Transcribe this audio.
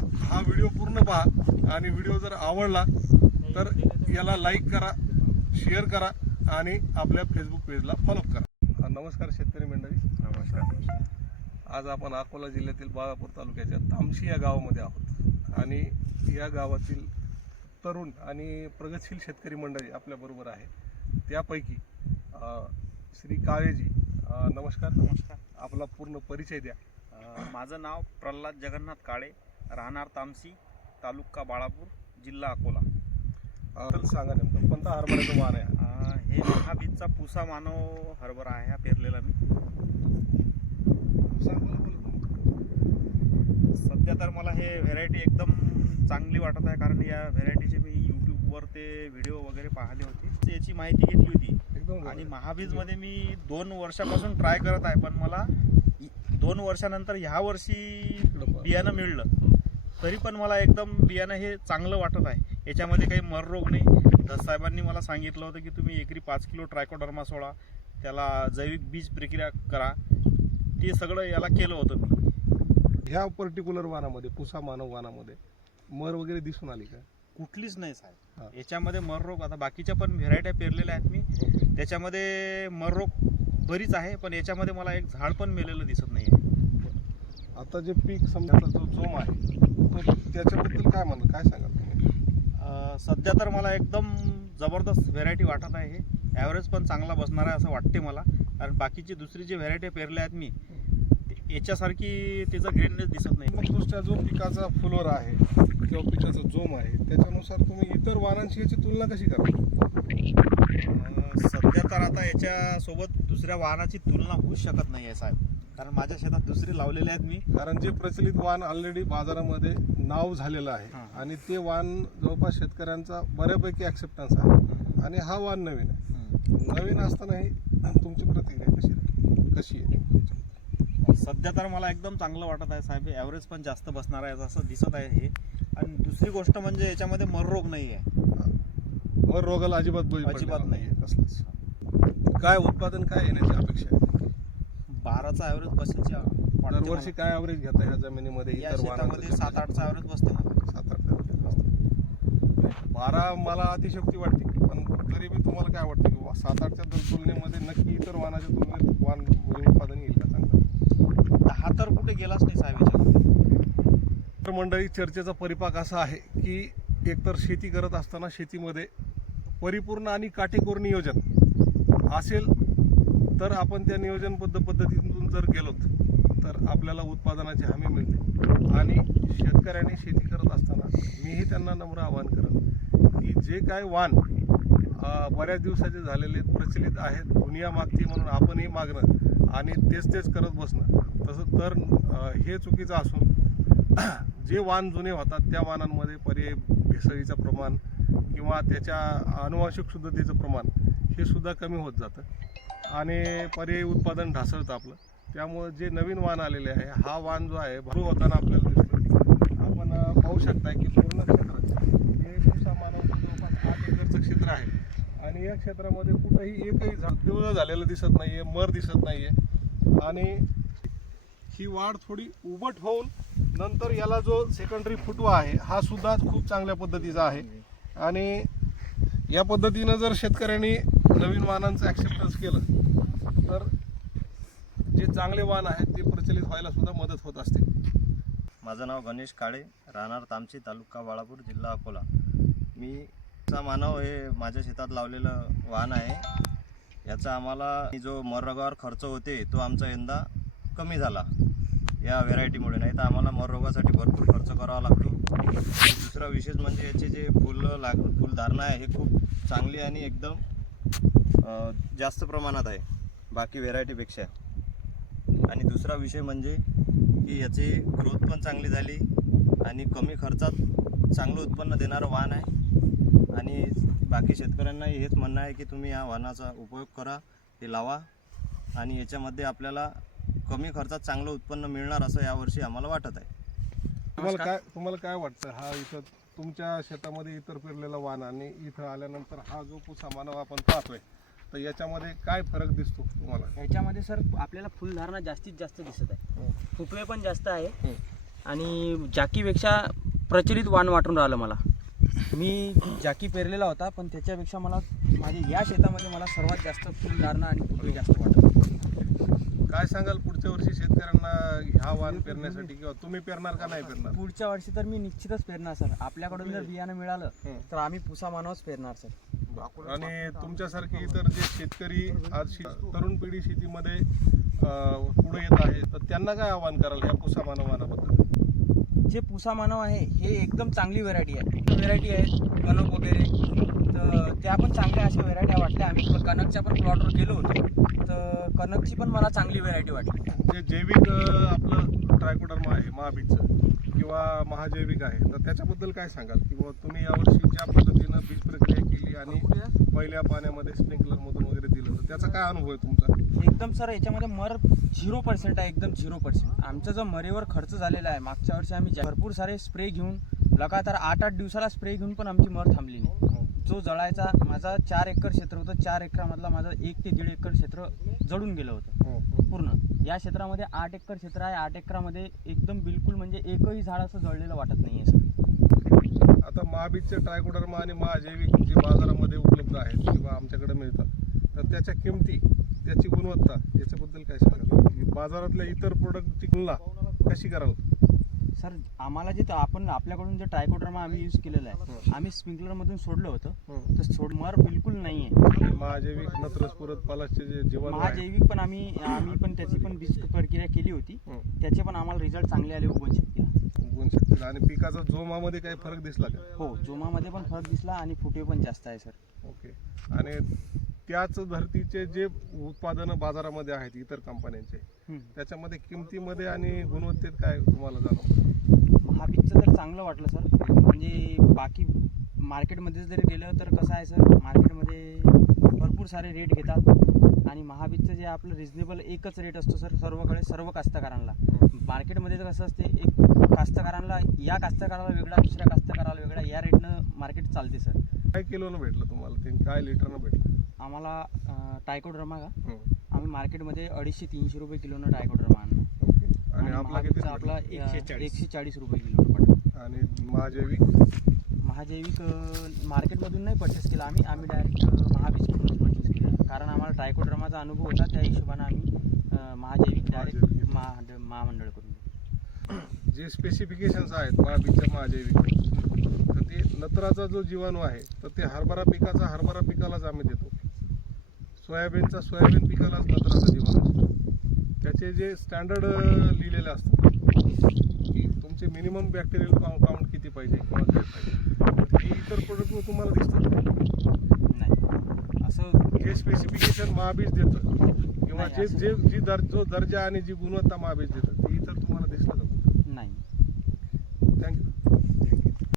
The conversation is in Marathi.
हा व्हिडिओ पूर्ण पहा आणि व्हिडिओ जर आवडला तर याला लाईक करा, शेअर करा आणि आपल्या फेसबुक पेजला फॉलो करा. नमस्कार शेतकरी मंडळी. नमस्कार. आज आपण अकोला जिल्ह्यातील बाळापूर तालुक्याच्या तामशी या गावामध्ये आहोत आणि या गावातील तरुण आणि प्रगतशील शेतकरी मंडळी आपल्याबरोबर आहे. त्यापैकी श्री काळेजी. नमस्कार. नमस्कार. आपला पूर्ण परिचय द्या. माझं नाव प्रल्हाद जगन्नाथ काळे, राहणार तामसी, तालुका बाळापूर, जिल्हा अकोला. तर सांगा नेमकं कोणता हरभऱ्याचा वाण आहे? हे महाबीजचा पुसा मानव हरभरा आहे हा पेरलेला मी. सध्या तर मला हे व्हेरायटी एकदम चांगली वाटत आहे, कारण या व्हेरायटीचे मी यूट्यूबवर ते व्हिडिओ वगैरे पाहिले होते, याची माहिती घेतली होती. एकदम. आणि महाबीजमध्ये मी 2 वर्षापासून ट्राय करत आहे, पण मला 2 वर्षानंतर ह्या वर्षी बियाणं मिळलं. तरी पण मला एकदम बियाणं हे चांगलं वाटत आहे. याच्यामध्ये काही मर रोग नाही. धस साहेबांनी मला सांगितलं होतं की तुम्ही एकरी 5 किलो ट्रायकोडर्मा सोडा, त्याला जैविक बीज प्रक्रिया करा. ते सगळं याला केलं होतं मी. ह्या पर्टिक्युलर वाणामध्ये, पुसा मानव वाणामध्ये मर वगैरे दिसून आली का? कुठलीच नाही साहेब. हा. याच्यामध्ये मर रोग, आता बाकीच्या पण व्हेरायट्या पेरलेल्या आहेत मी, त्याच्यामध्ये मर रोग बरीच आहे, पण याच्यामध्ये मला एक झाड पण मेलेलं दिसत नाही आहे. आता जे पीक समजायचा जो जोम आहे तो त्याच्याबद्दल काय काय सांगाल तुम्ही? सध्या तर मला एकदम जबरदस्त व्हेरायटी वाटत आहे. हे ॲव्हरेज पण चांगला बसणार आहे असं वाटते मला, कारण बाकीची दुसरी जी व्हेरायटी पेरल्या आहेत मी, याच्यासारखी त्याचा ग्रेननेस दिसत नाही. मग दुसऱ्या जो पिकाचा फुलोर आहे किंवा पिकाचा जोम आहे त्याच्यानुसार तुम्ही इतर वाणांशी याची तुलना कशी करा? सध्या तर आता याच्यासोबत दुसऱ्या वाहनाची तुलना होऊच शकत नाही आहे साहेब, कारण माझ्या शेतात दुसरी लावलेली आहेत मी. कारण जे प्रचलित वाण ऑलरेडी बाजारामध्ये नाव झालेलं आहे आणि ते वाण जवळपास शेतकऱ्यांचा बऱ्यापैकी ॲक्सेप्टन्स आहे आणि हा वाण नवीन आहे. नवीन असतानाही तुमची प्रतिक्रिया कशी आहे? सध्या तर मला एकदम चांगलं वाटत आहे साहेब. ॲव्हरेज पण जास्त बसणार आहे असं दिसत आहे हे. आणि दुसरी गोष्ट म्हणजे याच्यामध्ये मर रोग नाही आहे. मर रोगाला अजिबात नाही आहे कसलंच. काय उत्पादन काय येण्याची अपेक्षा आहे? 12चा ॲव्हरेज बसायची दरवर्षी काय ॲव्हरेज घेता ह्या जमिनीमध्ये? या शेतामध्ये 7-8चा ॲव्हरेज बसते मला. 7-8 ॲव्हरेज बसते. 12 मला अतिशयोक्ती वाटते, पण तरी बी तुम्हाला काय वाटतं की 7-8च्या तुलनेमध्ये नक्की इतर वाणाच्या तुलनेत वाण उत्पादन येईल का चांगलं? 10 तर कुठे गेलाच नाही साहेब याच्यामध्ये. तर मंडळी, चर्चेचा परिपाक असा आहे की एकतर शेती करत असताना शेतीमध्ये परिपूर्ण आणि काटेकोर नियोजन असेल तर आपण त्या नियोजनबद्ध पद्धतीतून जर गेलोत तर आपल्याला उत्पादनाची हमी मिळते. आणि शेतकऱ्यांनी शेती करत असताना मीही त्यांना नम्र आवाहन करेन की जे काय वाण बऱ्याच दिवसाचे झालेले प्रचलित आहेत, दुनिया मागती म्हणून आपणही मागणं आणि तेच करत बसणं, तसं तर हे चुकीचं असून जे वाण जुने होतात त्या वाणांमध्ये पर्यायी भेसळीचं प्रमाण किंवा त्याच्या अनुवांशिक शुद्धतेचं प्रमाण हे सुद्धा कमी होत जातं आणि पर्यायी उत्पादन ढासळतं आपलं. त्यामुळे जे नवीन वाण आलेले आहे, हा वाण जो आहे भरू होताना आपल्याला दिसतो. आपण पाहू शकताय की पूर्ण क्षेत्र हे पुसा मानव जवळपास 8 एकरचं क्षेत्र आहे आणि या क्षेत्रामध्ये कुठंही एकही झाड पिवळं झालेलं दिसत नाही आहे, मर दिसत नाही आहे. आणि ही वाढ थोडी उभट होऊन नंतर याला जो सेकंडरी फुटवा आहे हा सुद्धा खूप चांगल्या पद्धतीचा आहे. आणि या पद्धतीनं जर शेतकऱ्यांनी नवीन वाणांचं ॲक्सेप्टन्स केलं तर जे चांगले वाण आहेत ते प्रचलित व्हायला सुद्धा मदत होत असते. माझं नाव गणेश काळे, राहणार तामसी, तालुका बाळापूर, जिल्हा अकोला. मी चा मानव हे माझ्या शेतात लावलेलं वाण आहे. याचा आम्हाला जो मर रोगावर खर्च होते तो आमचा यंदा कमी झाला या व्हेरायटीमुळे. नाही तर आम्हाला मर रोगासाठी भरपूर खर्च करावा लागतो. दुसरा विशेष म्हणजे याचे जे फुलधारणा आहे हे खूप चांगली आणि एकदम जास्त प्रमाणात आहे बाकी व्हेरायटीपेक्षा. आणि दुसरा विषय म्हणजे की याची ग्रोथ पण चांगली झाली आणि कमी खर्चात चांगलं उत्पन्न देणारं वाण आहे. आणि बाकी शेतकऱ्यांनाही हेच म्हणणं आहे की तुम्ही या वाणाचा उपयोग करा, हे लावा आणि याच्यामध्ये आपल्याला कमी खर्चात चांगलं उत्पन्न मिळणार असं यावर्षी आम्हाला वाटत आहे. तुम्हाला काय वाटतं, हा इथं तुमच्या शेतामध्ये इतर पेरलेला वाण आणि इथं आल्यानंतर हा जो पुसा मानव आपण पाहतोय तर याच्यामध्ये काय फरक दिसतो तुम्हाला? याच्यामध्ये सर आपल्याला फुलधारणा जास्तीत जास्त दिसत आहे. फुटवे पण जास्त आहे आणि जाकीपेक्षा प्रचलित वाण वाटून राहिलं मला. मी जाकी पेरलेला होता, पण त्याच्यापेक्षा मला माझ्या या शेतामध्ये मला सर्वात जास्त फुलधारणा आणि फुटवे जास्त वाटत. काय सांगाल पुढच्या वर्षी शेतकऱ्यांना ह्या वाण पेरण्यासाठी, किंवा तुम्ही पेरणार का नाही पेरणार? पुढच्या वर्षी तर मी निश्चितच पेरणार सर. आपल्याकडून जर बियाणं मिळालं तर आम्ही पुसा मानवच पेरणार सर. आणि तुमच्यासारखे इतर जे शेतकरी आज तरुण पिढी शेतीमध्ये पुढे येत आहे, तर त्यांना काय आवाहन कराल ह्या पुसा मानवाबद्दल? जे पुसा मानव आहे हे एकदम चांगली व्हेरायटी आहे. व्हेरायटी आहेत कनक वगैरे, तर त्या पण चांगल्या अशा व्हेरायट्या वाटल्या. आम्ही कनकच्या पण प्लॉटवर गेलो होतो, तर कनकची पण मला चांगली व्हेरायटी वाटली. जे जैविक आपलं ट्रायकोडर्मा आहे महाबीजचं किंवा महाजैविक आहे, तर त्याच्याबद्दल काय सांगाल? किंवा तुम्ही यावर्षी ज्या पद्धतीनं बीज प्रक्रिया केली आणि पहिल्या पाण्यामध्ये स्प्रिंकलरमधून वगैरे दिलं, तर त्याचा काय अनुभव आहे तुमचा? एकदम सर याच्यामध्ये मर 0% आहे, एकदम 0%. आमचा जो मरेवर खर्च झालेला आहे, मागच्या वर्षी आम्ही भरपूर सारे स्प्रे घेऊन लगातार 8-8 दिवसाला स्प्रे घेऊन पण आमची मर थांबली नाही. जो जळायचा, माझा 4 एकर क्षेत्र होतं, 4 एकरामधला माझं 1 ते 1.5 एकर क्षेत्र जळून गेलं होतं पूर्ण. या क्षेत्रामध्ये 8 एकर क्षेत्र आहे. 8 एकरामध्ये एकदम बिलकुल म्हणजे एकही झाड असं जळलेलं वाटत नाही आहे सर. आता महाबीजचे ट्रायकोडर्मा आणि महाजैविक जे बाजारामध्ये उपलब्ध आहेत किंवा आमच्याकडे मिळतात, तर त्याच्या किमती, त्याची गुणवत्ता याच्याबद्दल काय सांगाल? बाजारातल्या इतर प्रोडक्टची तुलना कशी कराल? सर आम्हाला जे आपण आपल्याकडून जे ट्रायकोडर्मा आम्ही यूज केलेलं आहे, आम्ही स्प्रिंकलरमधून सोडलं होतं, तर मर बिलकुल नाही आहे. महाजैविक नत्रस्फुरत पालाचे जे जीवन महाजैविक पण आम्ही पण त्याची पण बीज प्रक्रिया केली होती. त्याचे पण आम्हाला रिझल्ट चांगले आले उगवण शक्ती आणि पिकाचा जोमामध्ये काही फरक दिसला का? हो, जोमामध्ये पण फरक दिसला आणि फुटे पण जास्त आहे सर. ओके. आणि त्याच धर्तीचे जे उत्पादनं बाजारामध्ये आहेत इतर कंपन्यांचे, त्याच्यामध्ये किमतीमध्ये आणि गुणवत्तेत काय तुम्हाला जाणवतं? महाबीजचं तर चांगलं वाटलं सर. म्हणजे बाकी मार्केटमध्ये जरी गेलं तर कसं आहे सर, मार्केटमध्ये भरपूर सारे रेट घेतात आणि महाबीजचं जे आपलं रिजनेबल एकच रेट असतो सर सर्वकडे, सर्व कास्तकारांना. मार्केटमध्ये तर कसं असते, एक कास्तकारांना या कास्तकाराला वेगळा, दुसऱ्या कास्तकाराला वेगळा, या रेटनं मार्केट चालते सर. काय किलोनं भेटलं तुम्हाला ते, काय लिटरनं भेटलं? आम्हाला ट्रायकोडर्मा का हं. आम्ही मार्केटमध्ये 250-300 रुपये किलोनं ट्रायकोडर्मा आणला. ओके. आणि आपला किती महाबीजचा आपला भेटला? 140 रुपये किलोनं पडला. आणि महाजैविक? महाजैविक मार्केटमधून नाही परचेस केला आम्ही डायरेक्ट महाबीजकडूनच परचेस केला. कारण आम्हाला ट्रायकोडर्माचा अनुभव होता, त्या हिशोबानं आम्ही महाजैविक डायरेक्ट महामंडळ करून. जे स्पेसिफिकेशन्स आहेत महाबीजच्या महाजैविक, तर ते नत्राचा जो जीवाणू आहे, तर ते हरभरा पिकालाच आम्ही देतो. सोयाबीन पिकालाच नत्राचा जीवाणू असतो. त्याचे जे स्टँडर्ड लिहिलेले असतात की तुमचे मिनिमम बॅक्टेरियल काउंट किती पाहिजे किंवा काय पाहिजे, हे इतर प्रोडक्टवर तुम्हाला दिसतं नाही असं जे स्पेसिफिकेशन महाबीज देतं किंवा नाही, जो दर्जा आणि जी गुणवत्ता महाबीज देतं,